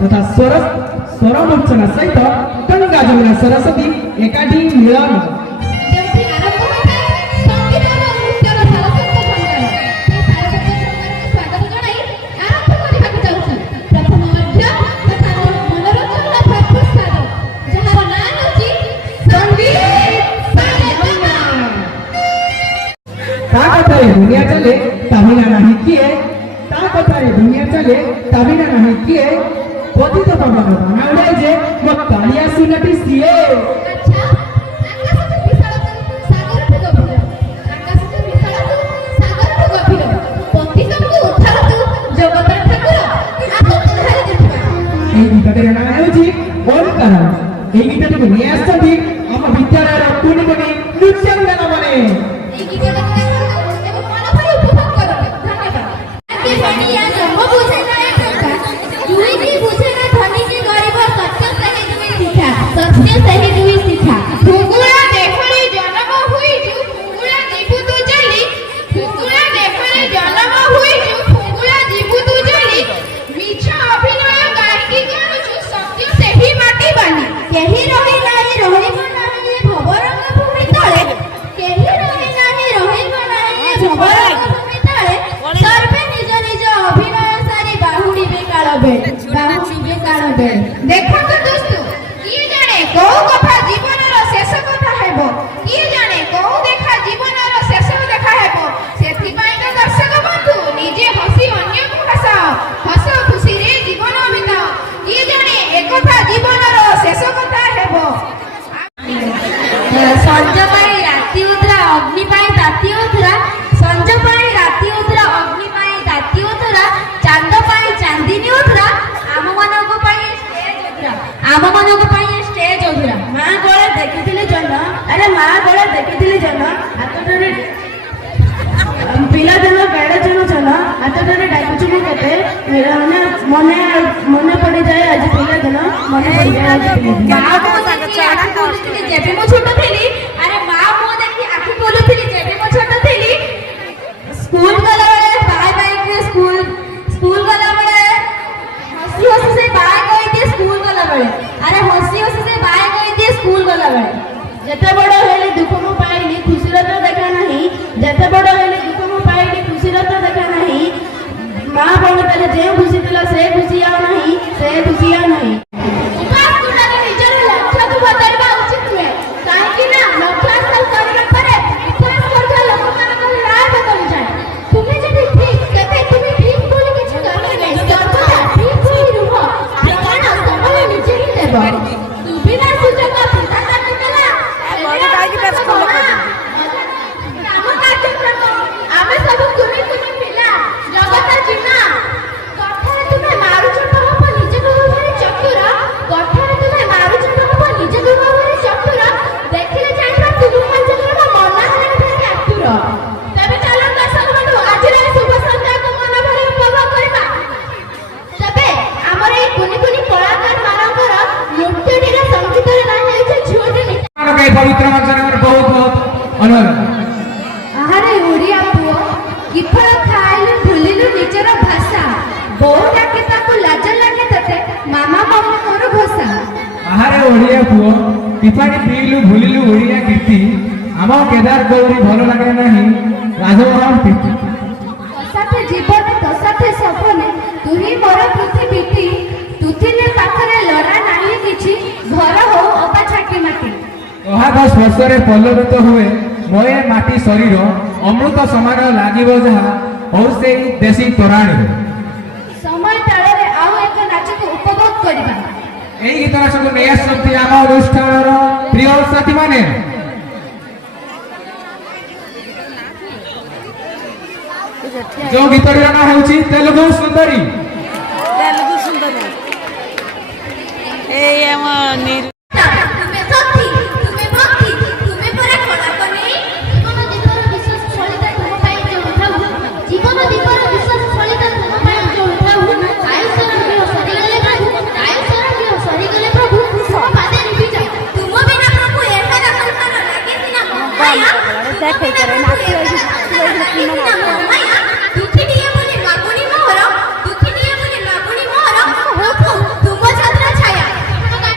तथा स्वरमूर्छना सहित गंगा जमुना सरस्वती एकाठी मिलन दुनिया चले तबिना नहीं किए दुनिया चले तबिना नहीं किए पतित पावन गाना उड़ाए जे मो कालिया सुनटी सीए अच्छा आकाश से विशाल सागर से गभीर आकाश से विशाल सागर से गभीर पतित को उद्धार तू जगत ठाकुर आप उद्धार देखिबा ए गीतटे ना हेउची ओंकार ए गीतटे को निया आछथि हम विद्यालय रो कुनी कुनी नृत्यांगना माने ए गीतटे सत्य सही दुई शिक्षा फुकुड़ा देखले जन्म हुई जु फुकुड़ा जीवु तू जली फुकुड़ा देखले जन्म हुई जु फुकुड़ा जीवु तू जली मिछा अभिनय गायकी करूछु सत्य सही माटी बानी केही रहि रहइबो नाही भवरंग भूमि तळे केही रहि रहइबो नाही भवरंग भूमि तळे सर्वे निज निज अभिनय सारी बाहुडीबे काळ बेळ देखो तो दोस्तों को कथा जीवनर शेष कथा हेबो किए जाने को देखा जीवनर शेष देखा हेबो सेथि पई तो दर्शक बंधु निजे हसी अन्य को हसाओ हस खुशी रे जीवन बिताओ किए जाने एक कथा जीवनर शेष कथा हेबो संज पई राति उतरा अग्नि पई ताती उतरा संज पई राति उतरा अग्नि पई ताती उतरा चांद पई चांदनी उतरा आम मानक पई स्टेज उतरा आम मानक पई माँ गोले देखिथिले जन अरे माँ गोले देखिथिले जन हातटरे पिला दिन बेड़ जन जन हातटरे डाकुछु मु केते मने मने पड़ी जाए आज पिला दिन मने पड़ी जाए आज माँ को देखि आखि खोलुथिली जेबे मो छोट थिली अरे माँ मो देखि आखि खोलुथिली जेबे मो छोट थिली स्कूल गला बेले बाय बाय स्कूल गला बेले हसी हसी से बाय गई थी स्कूल गला बेले अरे हसी हसी से बाय स्कूल गला बेले जते बड़ हेले दुख मु पाइली खुशी रे तो देखा नहीं जते बड़ हेले दुख मु पाइली खुशी रे तो देखा नहीं मां बण तले जे खुशी दिला से खुशी आ नहीं से खुशी आ नहीं उपास तुडा निजर लक्ष्य को बताइबा उचित हुए काहे कि ना लक्ष्य हासिल करला परे उपास करला लोक मान को राह बदल जाए तुम्हें जब ठीक कहते तुम्हें ठीक बोली किछ करनी नहीं सर्वदा ठीक होई रुह ठिकाना समय निजे ही देबो तू बिना सुजग पवित्र वचन बहुत बहुत अनुरोध आहारे ओडिया पुओ किफळ खाइलु भूलिलु निजर भाषा बहु डाके ताकू लाज लागे तते मामा मामा मोर घोषा आहारे ओडिया पुओ किफाणी पीलु भूलिलु ओडिया कीर्ति आम केदार गौरी भल लागे नहीं राजमोहन प्रीति तसाथे जीवन तसाथे सपने तुही मोर पृथ्वी तुथिले पाखरे लड़ा नाही किछि घर हो अबा छाकी माटी तहाद स्पर्शरे पल्लवित हुए मोए माटी शरीर अमृत समान लागिबो जहा हौ से देसी तोराणी समय ताळे आउ एक नाच को उपभोग करिबा एई गीतर सब नेया शक्ति आम अनुष्ठानर प्रिय साथी माने जो गीतर ना होची तेलुगु सुंदरी ए हम देखे करे नाच